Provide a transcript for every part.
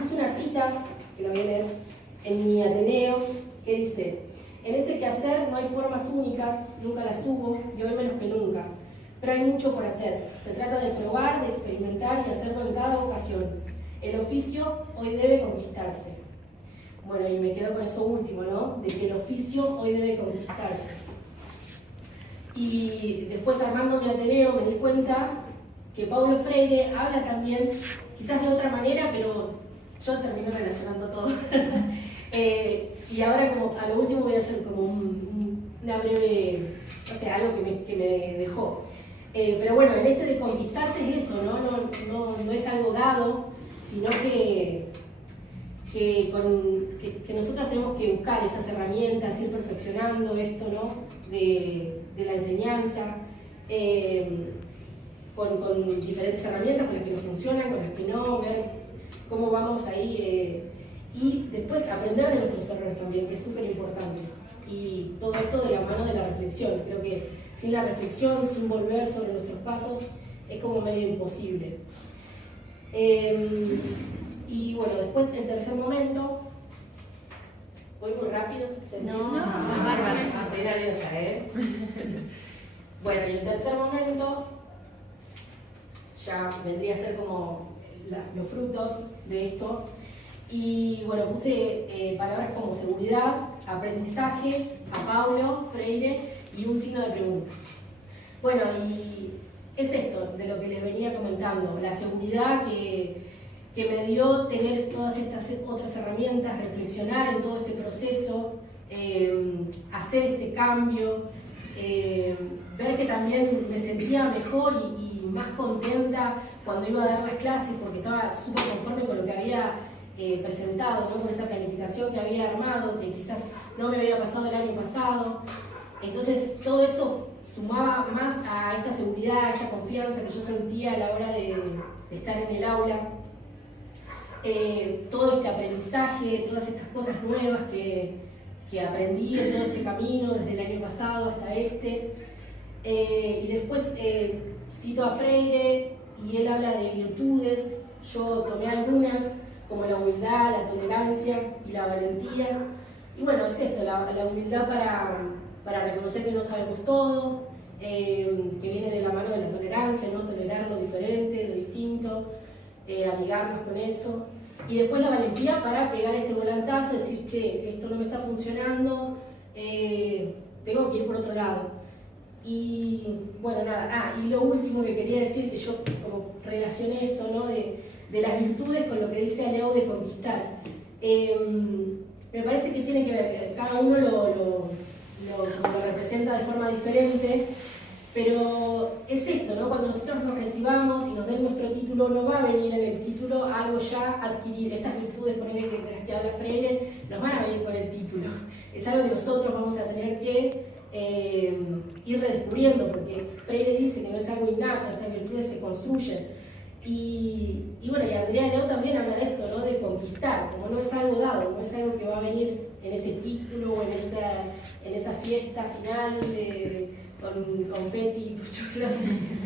puse una cita, que la voy a leer, en mi Ateneo, que dice: en ese quehacer no hay formas únicas, nunca las hubo, y hoy menos que nunca. Pero hay mucho por hacer. Se trata de probar, de experimentar y hacerlo en cada ocasión. El oficio hoy debe conquistarse. Bueno, y me quedo con eso último, ¿no? De que el oficio hoy debe conquistarse. Y después, armando mi Ateneo, me di cuenta que Paulo Freire habla también, quizás de otra manera, pero yo terminé relacionando todo. Y ahora, como a lo último, voy a hacer como una breve, o sea, algo que me dejó. Pero bueno, en este de conquistarse es eso, no es algo dado, sino que nosotros tenemos que buscar esas herramientas, ir perfeccionando esto, ¿no? de la enseñanza, con diferentes herramientas, con las que nos funcionan, con las que no, ver cómo vamos ahí, y después aprender de nuestros errores también, que es súper importante. Y todo esto de la mano de la reflexión. Creo que sin la reflexión, sin volver sobre nuestros pasos, es como medio imposible. Y bueno, después el tercer momento, voy muy rápido. No, bárbara. Estoy nerviosa, Bueno, y el tercer momento ya vendría a ser como los frutos de esto. Y bueno, puse palabras como seguridad, aprendizaje, a Paulo Freire y un signo de pregunta. Bueno, y es esto de lo que les venía comentando, la seguridad que me dio tener todas estas otras herramientas, reflexionar en todo este proceso, hacer este cambio, ver que también me sentía mejor y más contenta cuando iba a dar las clases, porque estaba súper conforme con lo que había presentado, ¿no? Con esa planificación que había armado, que quizás no me había pasado el año pasado. Entonces todo eso sumaba más a esta seguridad, a esta confianza que yo sentía a la hora de estar en el aula. Todo este aprendizaje, todas estas cosas nuevas que aprendí en todo este camino, desde el año pasado hasta este. Y después cito a Freire y él habla de virtudes. Yo tomé algunas, como la humildad, la tolerancia y la valentía. Y bueno, es esto, la humildad para reconocer que no sabemos todo, que viene de la mano de la tolerancia, ¿no? Tolerar lo diferente, lo distinto, amigarnos con eso. Y después la valentía para pegar este volantazo, decir, che, esto no me está funcionando, tengo que ir por otro lado. Y bueno, nada, y lo último que quería decir, que yo como relacioné esto, ¿no? de las virtudes con lo que dice Aleu de conquistar. Me parece que tiene que ver, cada uno lo representa de forma diferente, pero es esto, ¿no? Cuando nosotros nos recibamos y nos den nuestro título, no va a venir en el título algo ya adquirido. Estas virtudes, por ejemplo, de las que habla Freire, nos van a venir con el título. Es algo que nosotros vamos a tener que ir redescubriendo, porque Freire dice que no es algo innato, estas virtudes se construyen. Y bueno, y Andrea Leo también habla de esto, ¿no? De conquistar, como no es algo dado, no es algo que va a venir en ese título o en esa fiesta final con confeti y puchuelos,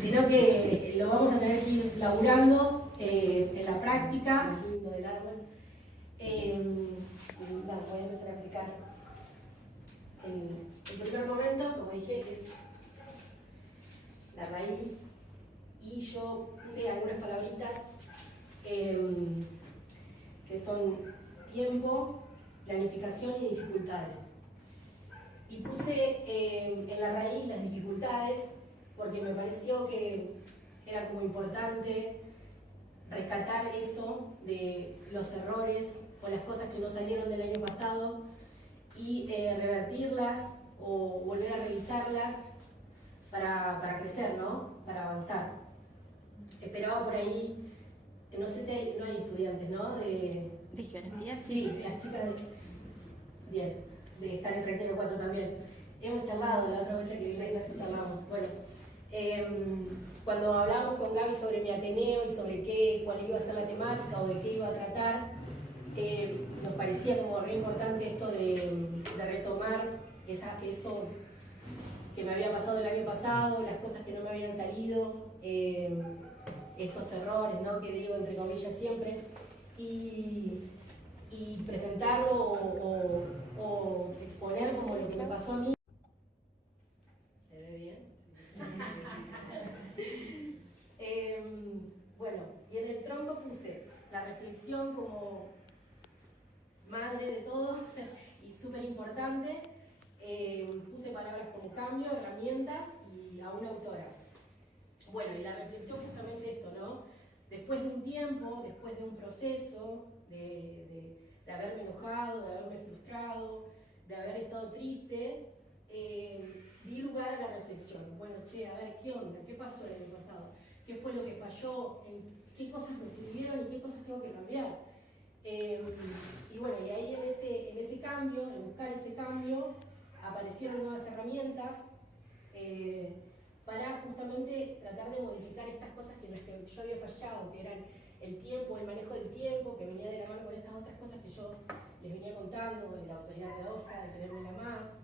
sino que lo vamos a tener que ir laburando en la práctica. Lindo del árbol. Voy a empezar a aplicar. El primer momento, como dije, es la raíz. Y yo puse algunas palabritas que son tiempo, planificación y dificultades. Y puse en la raíz las dificultades porque me pareció que era como importante rescatar eso de los errores o las cosas que no salieron del año pasado y revertirlas o volver a revisarlas para crecer, ¿no? Para avanzar. Esperaba por ahí, no sé si no hay estudiantes, ¿no? ¿De geografía? Sí, las chicas de estar en Recreo 4 también. Hemos charlado, la otra vez que vine a clase charlamos. Bueno, cuando hablamos con Gaby sobre mi Ateneo y sobre cuál iba a ser la temática o de qué iba a tratar, nos parecía como re importante esto de retomar eso que me había pasado el año pasado, las cosas que no me habían salido, estos errores, ¿no? Que digo entre comillas siempre. Y presentarlo o exponer como lo que me pasó a mí. ¿Se ve bien? Bueno, y en el tronco puse la reflexión como madre de todo y súper importante. Puse palabras como cambio, herramientas y a una autora. Bueno, y la reflexión justamente esto, ¿no? Después de un tiempo, después de un proceso de haberme enojado, de haberme frustrado, de haber estado triste, di lugar a la reflexión. Bueno, che, a ver, ¿qué onda? ¿Qué pasó el año pasado? ¿Qué fue lo que falló? ¿Qué cosas me sirvieron y qué cosas tengo que cambiar? Y bueno, y ahí en ese cambio, en buscar ese cambio, aparecieron nuevas herramientas para justamente tratar de modificar estas cosas que en las que yo había fallado, que eran el tiempo, el manejo del tiempo, que venía de la mano con estas otras cosas que yo les venía contando, de la autoridad pedagógica, de querérmela más,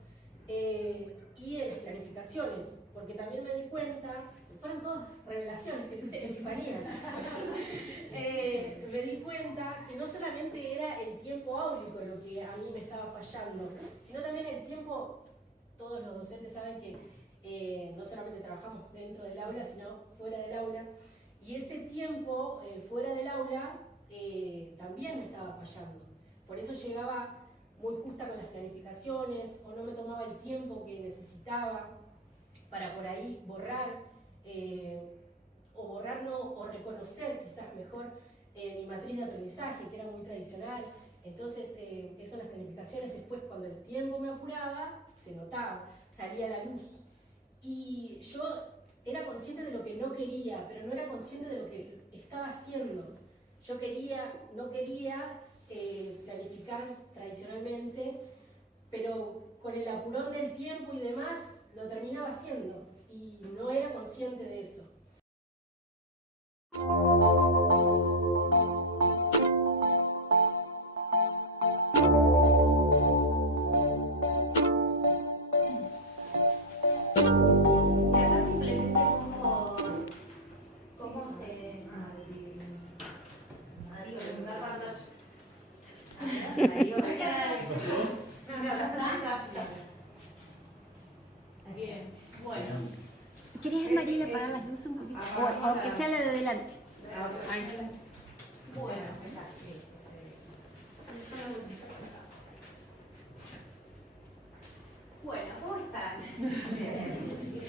y en las planificaciones, porque también me di cuenta, fueron todas revelaciones que tuve, epifanías, me di cuenta que no solamente era el tiempo áulico lo que a mí me estaba fallando, sino también el tiempo. Todos los docentes saben que no solamente trabajamos dentro del aula, sino fuera del aula, y ese tiempo fuera del aula también me estaba fallando. Por eso llegaba muy justa con las planificaciones, o no me tomaba el tiempo que necesitaba para por ahí borrar, o reconocer quizás mejor mi matriz de aprendizaje, que era muy tradicional. Entonces, eso en las planificaciones, después cuando el tiempo me apuraba, se notaba, salía a la luz. Y yo era consciente de lo que no quería, pero no era consciente de lo que estaba haciendo. Yo no quería planificar tradicionalmente, pero con el apurón del tiempo y demás, lo terminaba haciendo. Y no era consciente de eso. Bien, bueno. ¿Quieres, Mariela, apagar las luces un poquito? O que sea la de delante. Bueno. Bueno, ¿cómo están?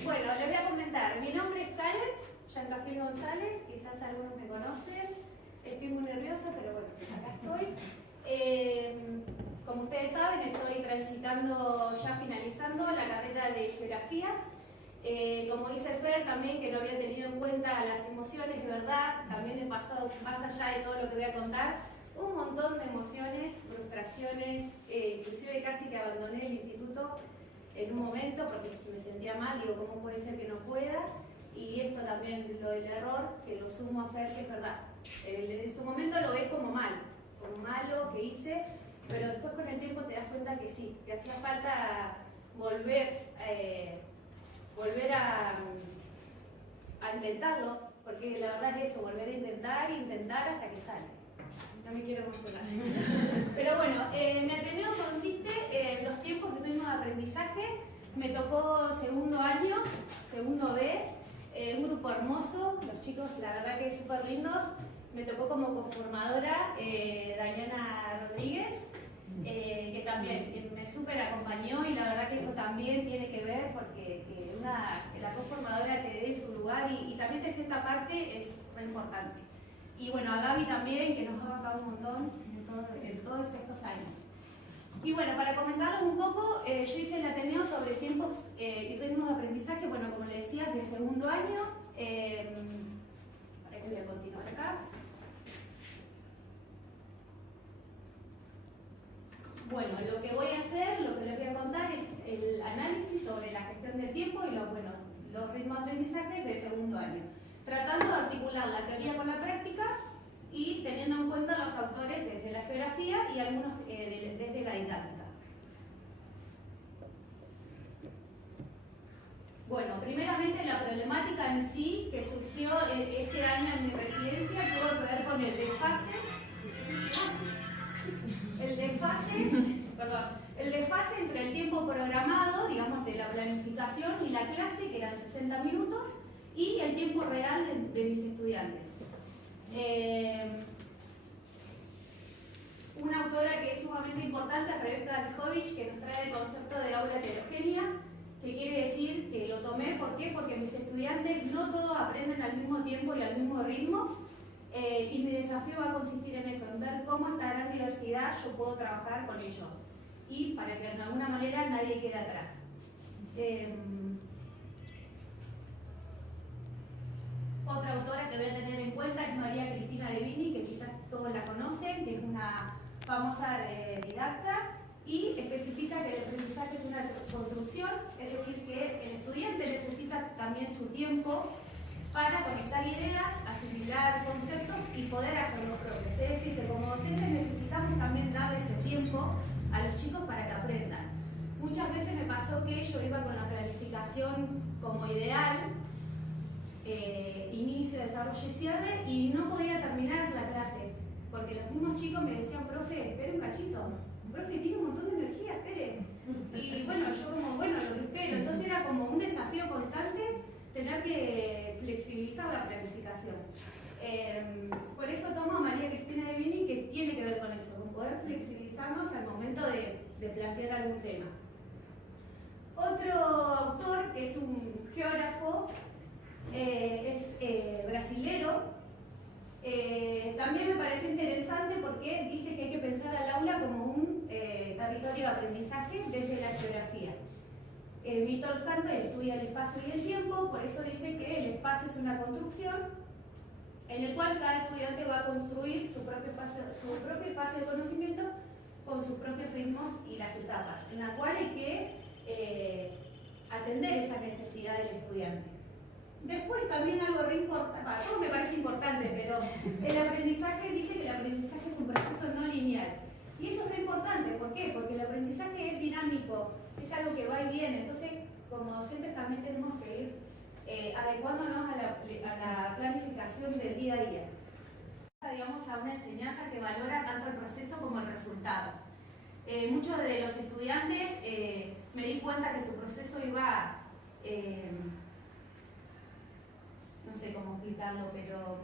Bueno, les voy a comentar. Mi nombre es Karen Yancafé González, quizás algunos me conocen. Estoy muy nerviosa, pero bueno, acá estoy. Como ustedes saben, estoy transitando, ya finalizando la carrera de geografía. Como dice Fer, también que no había tenido en cuenta las emociones, de verdad, también he pasado más allá de todo lo que voy a contar, un montón de emociones, frustraciones, inclusive casi que abandoné el instituto en un momento porque me sentía mal, digo, ¿cómo puede ser que no pueda? Y esto también, lo del error, que lo sumo a Fer, que es verdad. En su momento lo ves como mal, como malo que hice, pero después con el tiempo te das cuenta que sí, que hacía falta volver a intentarlo, porque la verdad es eso, volver a intentar hasta que sale. No me quiero emocionar. Pero bueno, mi Ateneo consiste en los tiempos que tuvimos de aprendizaje. Me tocó segundo año, segundo B, un grupo hermoso, los chicos la verdad que súper lindos. Me tocó como conformadora Dayana Rodríguez, que también me súper acompañó, y la verdad que eso también tiene que ver porque que la conformadora te dé su lugar y también te sienta parte es muy importante. Y bueno, a Gaby también, que nos ha bancado un montón en todos estos años. Y bueno, para comentarles un poco, yo hice el Ateneo sobre tiempos y ritmos de aprendizaje, bueno, como les decía, de segundo año. Para que voy a continuar acá. Bueno, lo que voy a hacer, lo que les voy a contar es el análisis sobre la gestión del tiempo y los ritmos de aprendizaje de segundo año, tratando de articular la teoría con la práctica y teniendo en cuenta los autores desde la geografía y algunos desde la didáctica. Bueno, primeramente la problemática en sí que surgió este año en mi residencia tuvo que ver con el desfase el desfase entre el tiempo programado, digamos, de la planificación y la clase, que eran 60 minutos, y el tiempo real de mis estudiantes. Una autora que es sumamente importante es Rebecca Lijovic, que nos trae el concepto de aula heterogénea, que quiere decir que lo tomé, ¿por qué? Porque mis estudiantes no todos aprenden al mismo tiempo y al mismo ritmo, y mi desafío va a consistir en eso, en ver cómo esta gran diversidad yo puedo trabajar con ellos, y para que de alguna manera nadie quede atrás. Otra autora que voy a tener en cuenta es María Cristina De Bini, que quizás todos la conocen, que es una famosa didacta, y especifica que el aprendizaje es una construcción, es decir, que el estudiante necesita también su tiempo para conectar ideas, asimilar conceptos y poder hacerlos propios. Es decir, que como docentes necesitamos también darle ese tiempo a los chicos para que aprendan. Muchas veces me pasó que yo iba con la planificación como ideal, inicio, desarrollo y cierre, y no podía terminar la clase, porque los mismos chicos me decían, profe, espere un cachito, profe, tiene un montón de energía, espere. Y bueno, yo como, bueno, lo espero. Entonces era como un desafío constante tener que flexibilizar la planificación. Por eso tomo a María Cristina De Bini, que tiene que ver con eso, con poder flexibilizarnos al momento de plantear algún tema. Otro autor, que es un geógrafo, es brasilero. También me parece interesante porque dice que hay que pensar al aula como un territorio de aprendizaje desde la geografía. Víctor Santos estudia el espacio y el tiempo, por eso dice que el espacio es una construcción en el cual cada estudiante va a construir su propio espacio de conocimiento con sus propios ritmos y las etapas, en la cual hay que atender esa necesidad del estudiante. Después también algo re importante, todo me parece importante, pero el aprendizaje dice que el aprendizaje es un proceso no lineal. Y eso es re importante, ¿por qué? Porque el aprendizaje es dinámico, es algo que va y viene, entonces como docentes también tenemos que ir adecuándonos a la planificación del día a día. Digamos, a una enseñanza que valora tanto el proceso como el resultado. Muchos de los estudiantes me di cuenta que su proceso iba, no sé cómo explicarlo, pero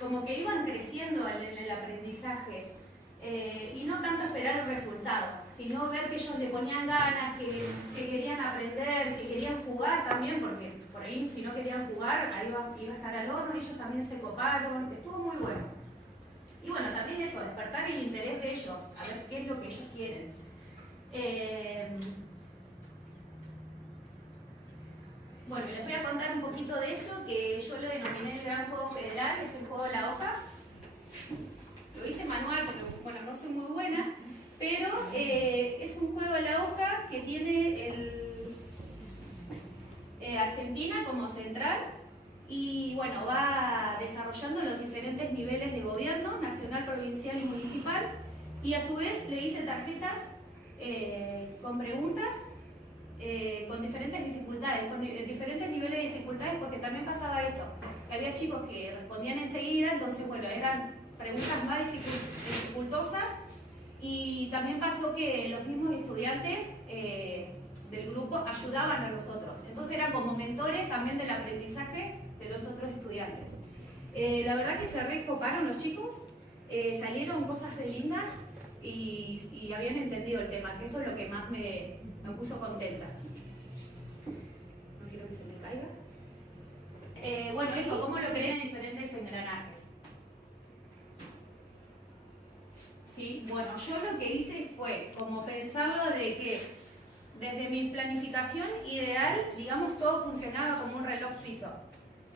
como que iban creciendo en el aprendizaje y no tanto esperar el resultado, sino ver que ellos le ponían ganas, que querían aprender, que querían jugar también, porque por ahí si no querían jugar, ahí iba a estar al horno, ellos también se coparon, estuvo muy bueno. Y bueno, también eso, despertar el interés de ellos, a ver qué es lo que ellos quieren. Bueno, les voy a contar un poquito de eso, que yo lo denominé el gran juego federal, es el juego de la hoja. Lo hice manual porque, bueno, no soy muy buena, pero es un juego de la hoja que tiene Argentina como central y, bueno, va desarrollando los diferentes niveles de gobierno, nacional, provincial y municipal, y a su vez le hice tarjetas con preguntas con diferentes dificultades, con diferentes niveles de dificultades, porque también pasaba eso, que había chicos que respondían enseguida, entonces bueno, eran preguntas más dificultosas, y también pasó que los mismos estudiantes del grupo ayudaban a los otros, entonces eran como mentores también del aprendizaje de los otros estudiantes. La verdad que se recoparon los chicos, salieron cosas re lindas y habían entendido el tema, que eso es lo que más me puso contenta. No quiero que se me caiga. Bueno, eso, ¿cómo lo creen en diferentes engranajes? Sí, bueno, yo lo que hice fue como pensarlo de que desde mi planificación ideal, digamos, todo funcionaba como un reloj suizo.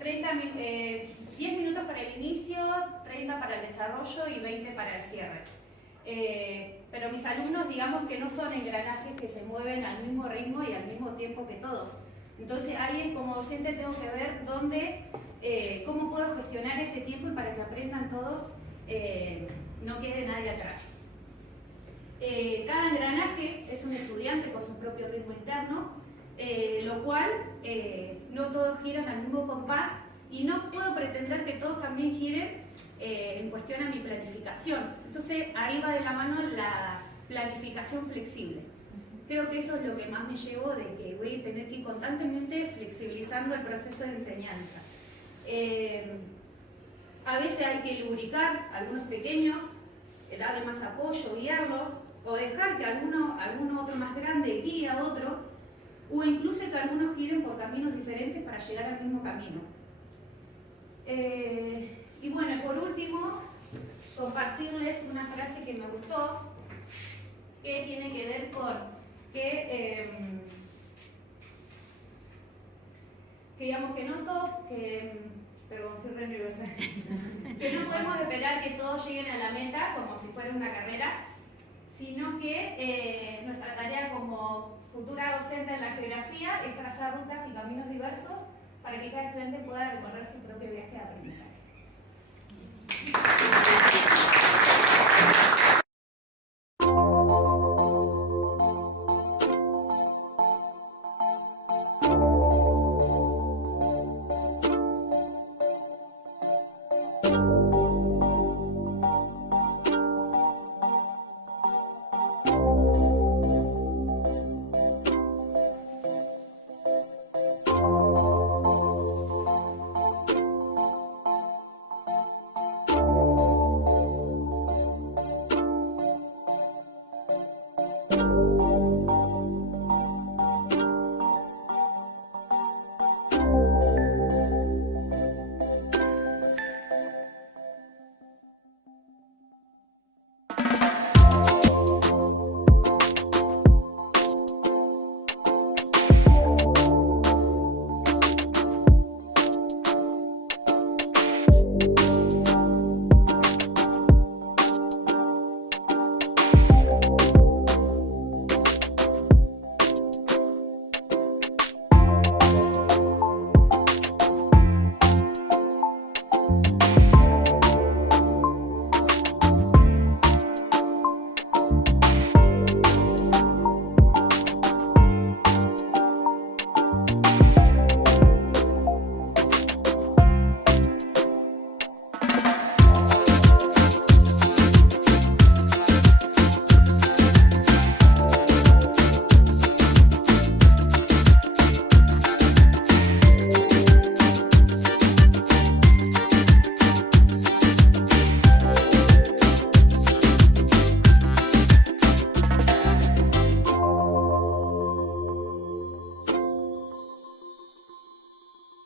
10 minutos para el inicio, 30 para el desarrollo y 20 para el cierre. Pero mis alumnos, digamos que no son engranajes que se mueven al mismo ritmo y al mismo tiempo que todos. Entonces ahí como docente tengo que ver cómo puedo gestionar ese tiempo y para que aprendan todos, no quede nadie atrás. Cada engranaje es un estudiante con su propio ritmo interno, lo cual no todos giran al mismo compás y no puedo pretender que todos también giren en cuestión a mi planificación. Entonces ahí va de la mano la planificación flexible. Creo que eso es lo que más me llevo, de que voy a tener que ir constantemente flexibilizando el proceso de enseñanza. A veces hay que lubricar a algunos pequeños, darle más apoyo, guiarlos, o dejar que alguno otro más grande guíe a otro, o incluso que algunos giren por caminos diferentes para llegar al mismo camino. Y bueno, por último, compartirles una frase que me gustó, que tiene que ver con que digamos que no todo, perdón, estoy re nerviosa, que no podemos esperar que todos lleguen a la meta como si fuera una carrera, sino que nuestra tarea como futura docente en la geografía es trazar rutas y caminos diversos para que cada estudiante pueda recorrer su propio viaje de aprendizaje.